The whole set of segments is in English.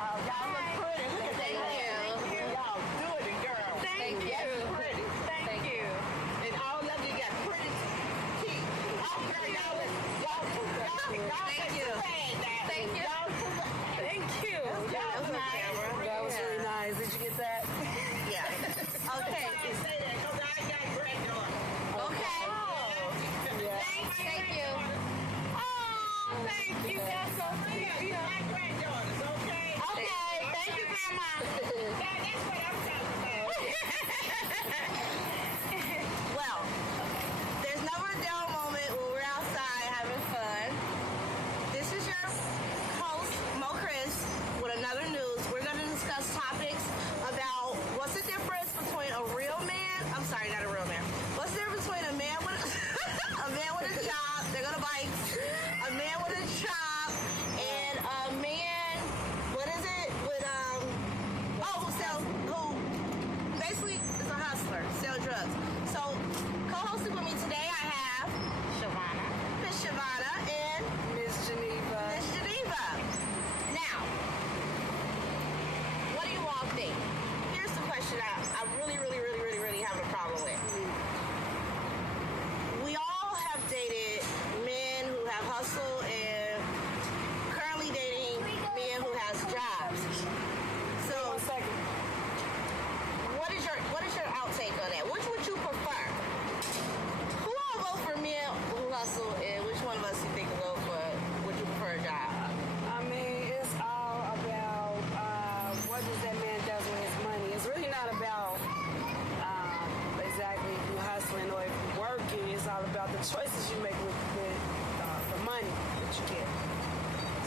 Y'all look pretty. Look at Thank you. Y'all good and girl. Thank you. Pretty. Thank you. And all of you got pretty teeth. Oh, girl, y'all Thank you. Thank you. Thank you. That was nice. That was really nice. Did you get that? Yeah. Okay. Say that because I got granddaughter. Okay. Yeah. Thank you. Oh, thank you. That's so sweet. My granddaughters, okay? Okay. Thank you, Grandma. That's what I'm talking about. Well, there's never a dull moment when we're outside having fun. This is your host, Mocris, with another news. We're going to discuss topics about what's the difference between a real man. I'm sorry, not a real man. What's the difference between a man with a man with a job? They're going to bite. A man with a job and a man. What is it? With who basically is a hustler, sell drugs. So, co-hosting with me today, I have Shavonna. Miss Shavonna and Miss Geneva. Miss Geneva. Now, what do you all think? Here's the question I really have a problem with. We all have dated men who have hustle and currently dating men who has jobs. So, 1 second. what is your outtake on that? Which would you prefer? Who all vote for men who hustle, and which one of us you think will go for? Would you prefer a job? I mean, it's all about what does that man does with his money. It's really not about exactly if you're hustling or if you're working. It's all about the choices you make with the money that you get.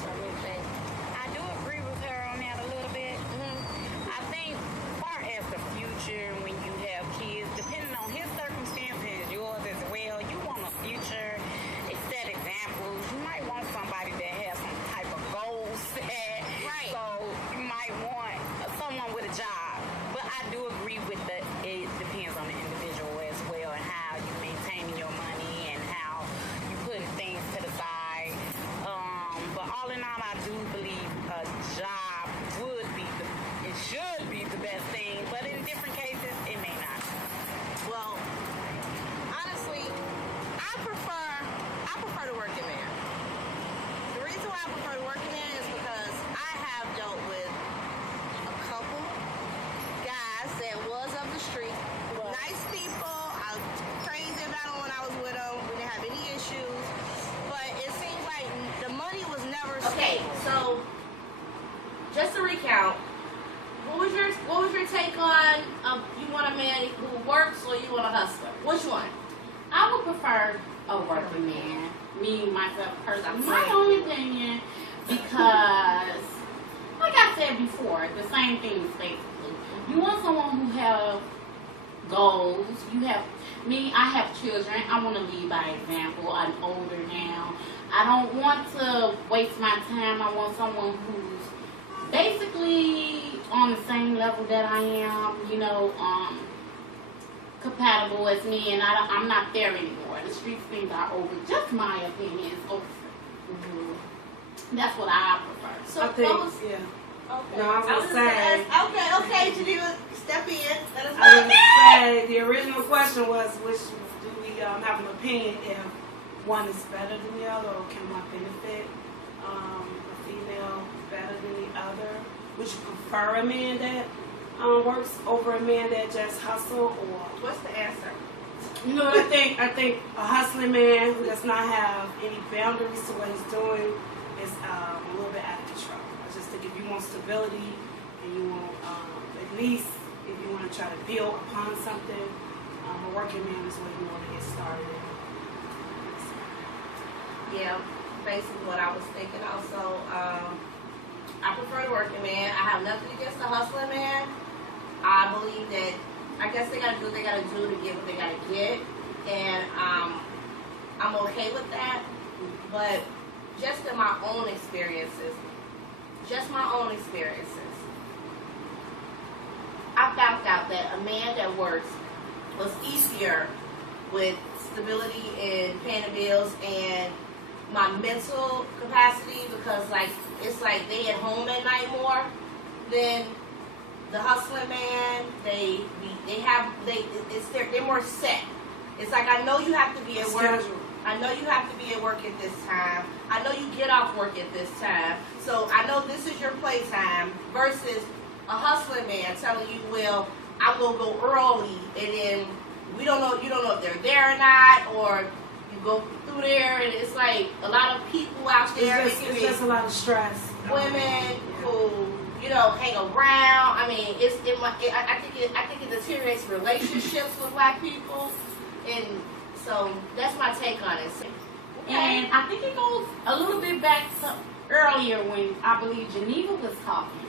So what do you think? I do agree with her on that a little bit. I think far as the future, when you have kids, depending on his circumstances, yours as well, you want a future, a set examples. You might want somebody that has some type of goal set. Right. So you might want someone with a job. But I do agree with it depends on the individual as well and how you maintaining your money and how you putting things to the side. But all in all, I do believe a job it should be the best thing, but in different cases, it may not. Well, honestly, I prefer the working man. The reason why I prefer the working man is because I have dealt with a couple guys that was up the street, nice people. I was crazy about them when I was with them. We didn't have any issues, but it seems like the money was never. Okay, so just to recount. What was your take on you want a man who works or you want a hustler? Which one? I would prefer a working man. Me, myself, personally. My own opinion, because, like I said before, the same things basically. You want someone who have goals. I have children. I want to lead by example. I'm older now. I don't want to waste my time. I want someone who's basically on the same level that I am, compatible as me, and I'm not there anymore. The street things are over. Just my opinion is over. That's what I prefer. So I think, what was, yeah. okay. No, I was gonna say. Okay, Geneva, step in. Let us I was know. gonna say the original question was, which do we have an opinion if one is better than the other, or can one benefit a female better than the other? Would you prefer a man that works over a man that just hustle, or What's the answer? you know what I think? I think a hustling man who does not have any boundaries to what he's doing is a little bit out of control. I just think if you want stability and you want at least if you want to try to build upon something, a working man is where you want to get started. Yeah, basically what I was thinking also. I prefer the working man. I have nothing against the hustling man. I believe that, I guess they gotta do what they gotta do to get what they gotta get. And I'm okay with that. But just in my own experiences, I found out that a man that works was easier with stability and paying the bills and my mental capacity, because it's like they at home at night more. then the hustling man, they're more set. It's like, I know you have to be at work. I know you have to be at work at this time. I know you get off work at this time. So I know this is your playtime versus a hustling man telling you, well, I'm going to go early, and then you don't know if they're there or not, or you go through there, and it's like a lot of people out there. It's just a lot of stress. Women who, hang around. I mean, I think it deteriorates relationships with black people, and so that's my take on it. Okay. And I think it goes a little bit back to earlier when I believe Geneva was talking,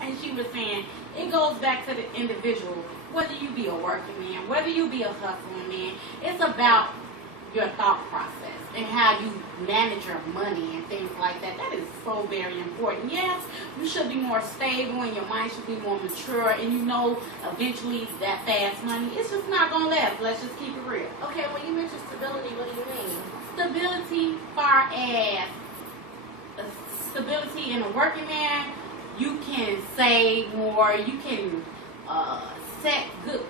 and she was saying it goes back to the individual. Whether you be a working man, whether you be a hustling man, it's about your thought process and how you manage your money and things like that. That is so very important. Yes, you should be more stable and your mind should be more mature, and eventually that fast money, it's just not going to last. Let's just keep it real. Okay, when you mention stability, what do you mean? Stability, far as stability in a working man, you can save more, you can set good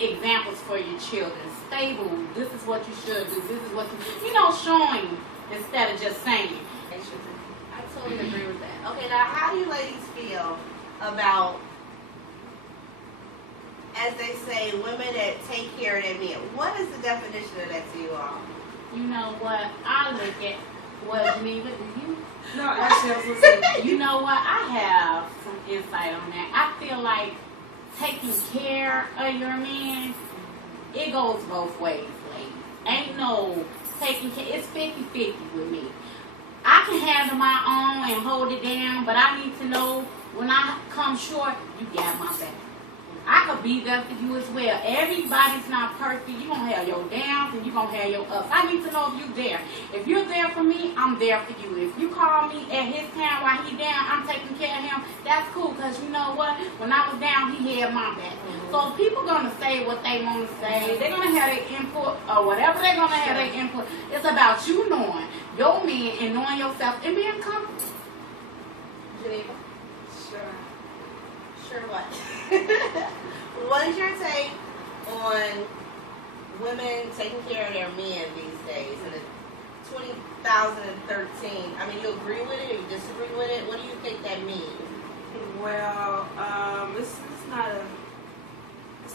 examples for your children. Stable, this is what you should do, this is what showing instead of just saying. I totally agree with that. Okay, now how do you ladies feel about, as they say, women that take care of their men? What is the definition of that to you all? You know what? I look at Geneva, do you? No, actually, I was listening. You know what? I have some insight on that. I feel like taking care of your man, it goes both ways, ladies. Ain't no taking care. It's 50-50 with me. I can handle my own and hold it down, but I need to know when I come short, you got my back. I could be there for you as well. Everybody's not perfect. You're going to have your downs and you're going to have your ups. I need to know if you're there. If you're there for me, I'm there for you. If you call me at his time while he's down, I'm taking care of him. That's cool, because you know what? When I was down, he had my back. So if people going to say what they want to say, they're going to have their input or whatever they're going to have their input. It's about you knowing your man and knowing yourself and being comfortable. Geneva? Sure. Sure what? What is your take on women taking care of their men these days in 2013? I mean, you agree with it or you disagree with it? What do you think that means? Well, it's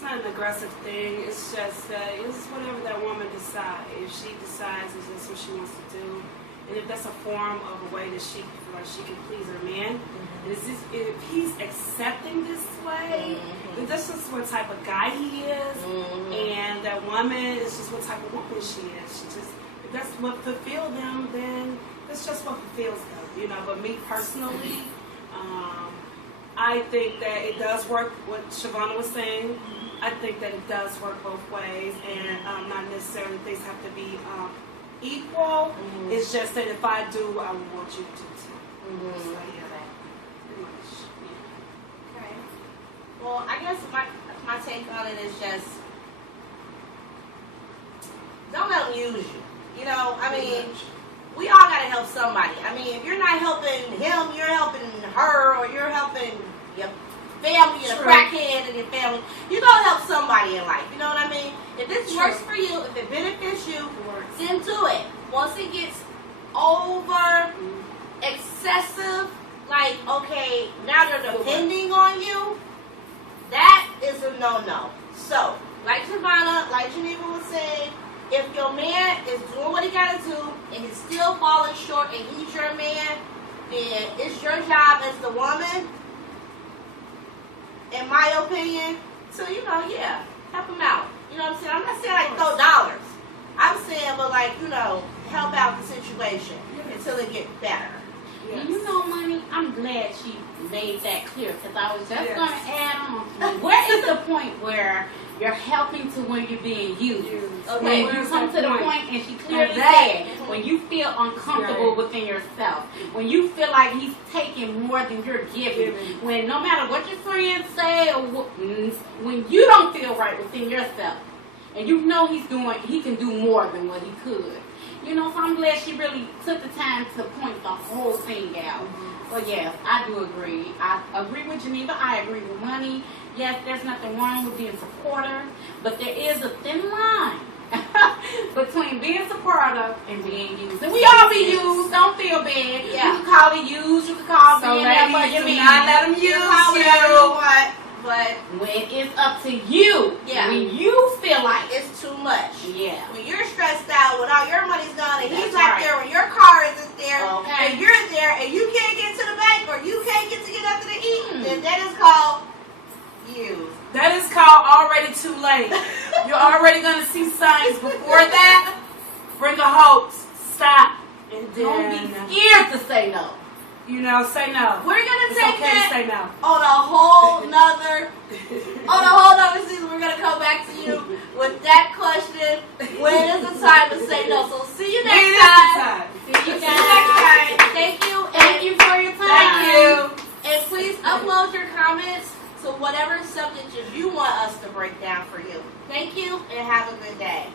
not an aggressive thing. It's just it's whatever that woman decides. If she decides it's just what she wants to do, and if that's a form of a way that she feels like she can please her man, and if he's accepting this way, then that's just what type of guy he is, and that woman is just what type of woman she is. She just, if that's what fulfills them, then that's just what fulfills them, But me personally, I think that it does work. What Shavonna was saying, I think that it does work both ways, and not necessarily things have to be equal. It's just that if I do, I would want you to too. So yeah, pretty much. Yeah. Okay. Well, I guess my take on it is just don't let them use you. I mean, we all gotta help somebody. I mean, if you're not helping him, you're helping her, or you're helping your family, and a crackhead in your family. You gotta help somebody in life. You know what I mean? If this works for you, if it benefits you, then do it. Once it gets over excessive, like, okay, now they're depending on you, that is a no-no. So, like Shavonna, like Geneva was saying, if your man is doing what he gotta do and he's still falling short and he's your man, then it's your job as the woman, in my opinion, to, help him out. You know what I'm saying? I'm not saying like throw dollars. I'm saying, but like, help out the situation until it gets better. Yes. And Money, I'm glad she made that clear, because I was just going to add on. Where is the point where you're helping to when you're being used? Okay. When you come to the point, and she clearly said, when you feel uncomfortable within yourself, when you feel like he's taking more than you're giving, when no matter what your friends say, or when you don't feel right within yourself, and you know he can do more than what he could. You know, so I'm glad she really took the time to point the whole thing out. So yes, I do agree. I agree with Geneva. I agree with money. Yes, there's nothing wrong with being supportive, but there is a thin line between being supportive and being used. And we all be used. Don't feel bad. Yeah. You can call it used. You can call So being that, but ladies, you do mean not let them use You call whatever you want, but when it's up to you. Yeah. When you feel like it. it's too much. Yeah. When you're stressed out, when all your money's gone, and he's That's not right. there, when your car isn't there, Okay. and you're there, and you can't get to the bank, or you can't get out to the eat, then that is called used. That is called already too late. You're already going to see signs before that. Bring a hoax. Stop. And Don't be then, scared to say no. you know, say no. We're gonna It's take okay to that say no. on a whole nother season. We're gonna come back to you with that question. When is the time to say no? So see you When next is the time. time? See you See you next guys. time. Thank you. Thank you for your time. Thank you. And please upload your comments to whatever subject you want us to break down for you. Thank you and have a good day.